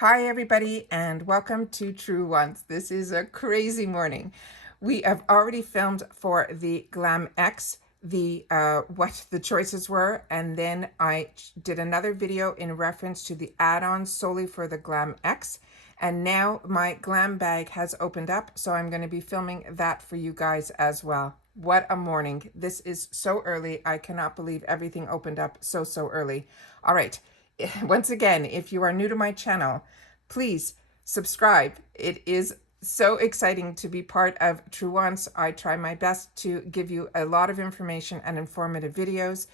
Hi everybody and welcome to True Ones. This is a crazy morning. We have already filmed for the Glam X what the choices were, and then I did another video in reference to the add-ons solely for the Glam X, and now my Glam bag has opened up, so I'm going to be filming that for you guys as well. What a morning. This is so early. I cannot believe everything opened up so early. All right. Once again, if you are new to my channel, please subscribe. It is so exciting to be part of True Wants. I try my best to give you a lot of information and informative videos.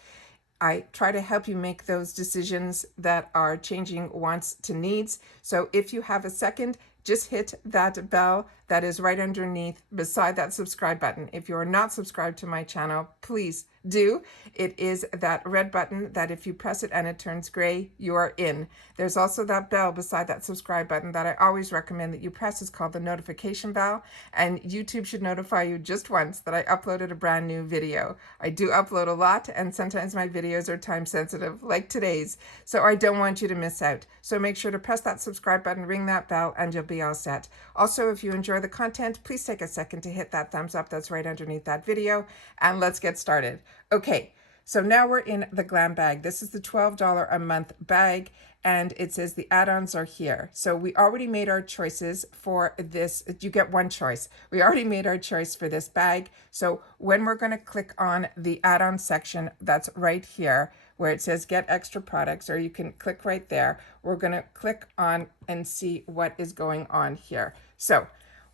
I try to help you make those decisions that are changing wants to needs. So if you have a second, just hit that bell that is right underneath beside that subscribe button. If you are not subscribed to my channel, please do. It is that red button that if you press it and it turns gray, you are in. There's also that bell beside that subscribe button that I always recommend that you press. It's called the notification bell, and YouTube should notify you just once that I uploaded a brand new video. I do upload a lot, and sometimes my videos are time sensitive, like today's, so I don't want you to miss out. So make sure to press that subscribe button, ring that bell, and you'll be all set. Also, if you enjoy the content, please take a second to hit that thumbs up that's right underneath that video, and let's get started. Okay, so now we're in the Glam bag. This is the $12 a month bag, and it says the add-ons are here. So we already made our choices for this. You get one choice. We already made our choice for this bag. So when we're going to click on the add-on section that's right here, where it says get extra products, or you can click right there, we're going to click on and see what is going on here. So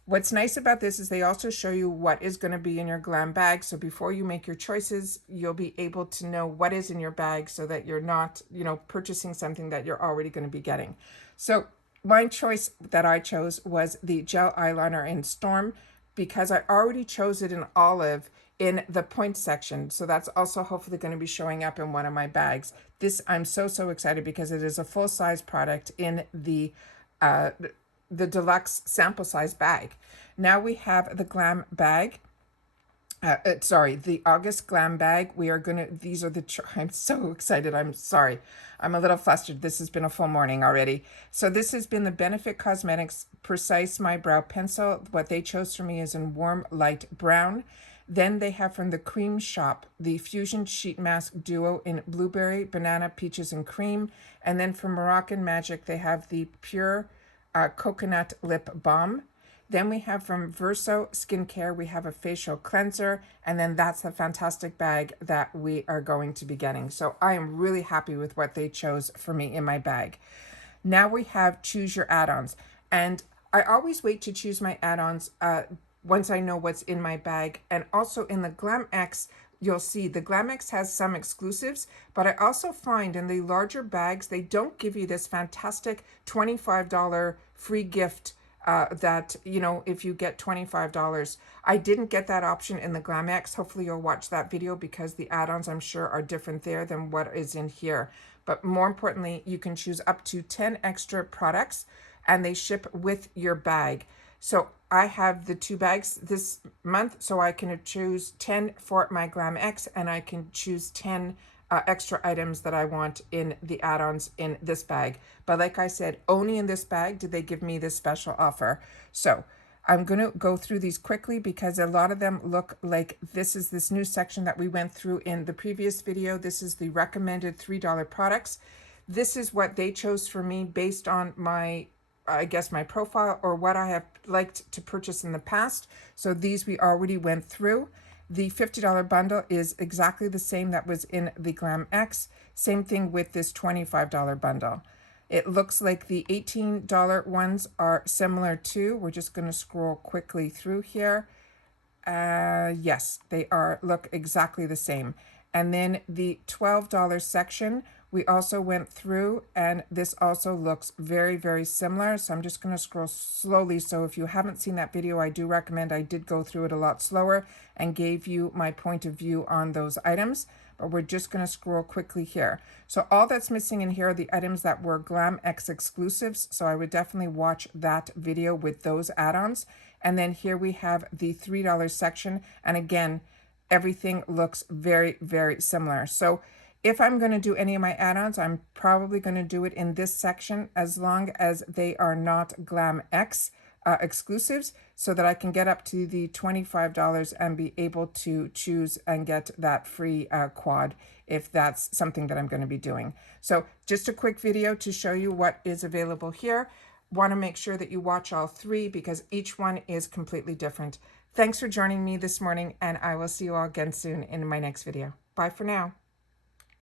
what's nice about this is they also show you what is going to be in your Glam bag. So before you make your choices, you'll be able to know what is in your bag so that you're not, purchasing something that you're already going to be getting. So my choice that I chose was the gel eyeliner in Storm, because I already chose it in olive in the point section. So that's also hopefully going to be showing up in one of my bags. This, I'm so excited because it is a full-size product in the deluxe sample size bag. Now we have the Glam bag. The August Glam bag. We are gonna, these are the, I'm so excited. I'm sorry. I'm a little flustered. This has been a full morning already. So this has been the Benefit Cosmetics Precise My Brow Pencil. What they chose for me is in warm light brown. Then they have from the Cream Shop, the Fusion Sheet Mask Duo in blueberry, banana, peaches, and cream. And then from Moroccan Magic, they have the Pure Coconut Lip Balm. Then we have from Verso Skincare, we have a facial cleanser, and then that's the fantastic bag that we are going to be getting. So I am really happy with what they chose for me in my bag. Now we have choose your add-ons, and I always wait to choose my add-ons once I know what's in my bag. And also in the Glam X, you'll see the Glam X has some exclusives, but I also find in the larger bags, they don't give you this fantastic $25 free gift that, if you get $25. I didn't get that option in the Glam X. Hopefully you'll watch that video because the add-ons, I'm sure, are different there than what is in here. But more importantly, you can choose up to 10 extra products and they ship with your bag. So I have the 2 bags this month, so I can choose 10 for my Glam X, and I can choose 10 extra items that I want in the add-ons in this bag. But like I said, only in this bag did they give me this special offer. So I'm going to go through these quickly because a lot of them look like this is this new section that we went through in the previous video. This is the recommended $3 products. This is what they chose for me based on my profile or what I have liked to purchase in the past. So these we already went through. The $50 bundle is exactly the same that was in the Glam X. Same thing with this $25 bundle. It looks like the $18 ones are similar too. We're just going to scroll quickly through here. Yes, they look exactly the same. And then the $12 section, we also went through, and this also looks very similar. So I'm just going to scroll slowly. So if you haven't seen that video, I do recommend. I did go through it a lot slower and gave you my point of view on those items. But we're just going to scroll quickly here. So all that's missing in here are the items that were Glam X exclusives. So I would definitely watch that video with those add-ons. And then here we have the $3 section. And again, everything looks very similar. So If I'm going to do any of my add-ons, I'm probably going to do it in this section as long as they are not Glam X exclusives, so that I can get up to the $25 and be able to choose and get that free quad if that's something that I'm going to be doing. So just a quick video to show you what is available here. Want to make sure that you watch all three because each one is completely different. Thanks for joining me this morning, and I will see you all again soon in my next video. Bye for now.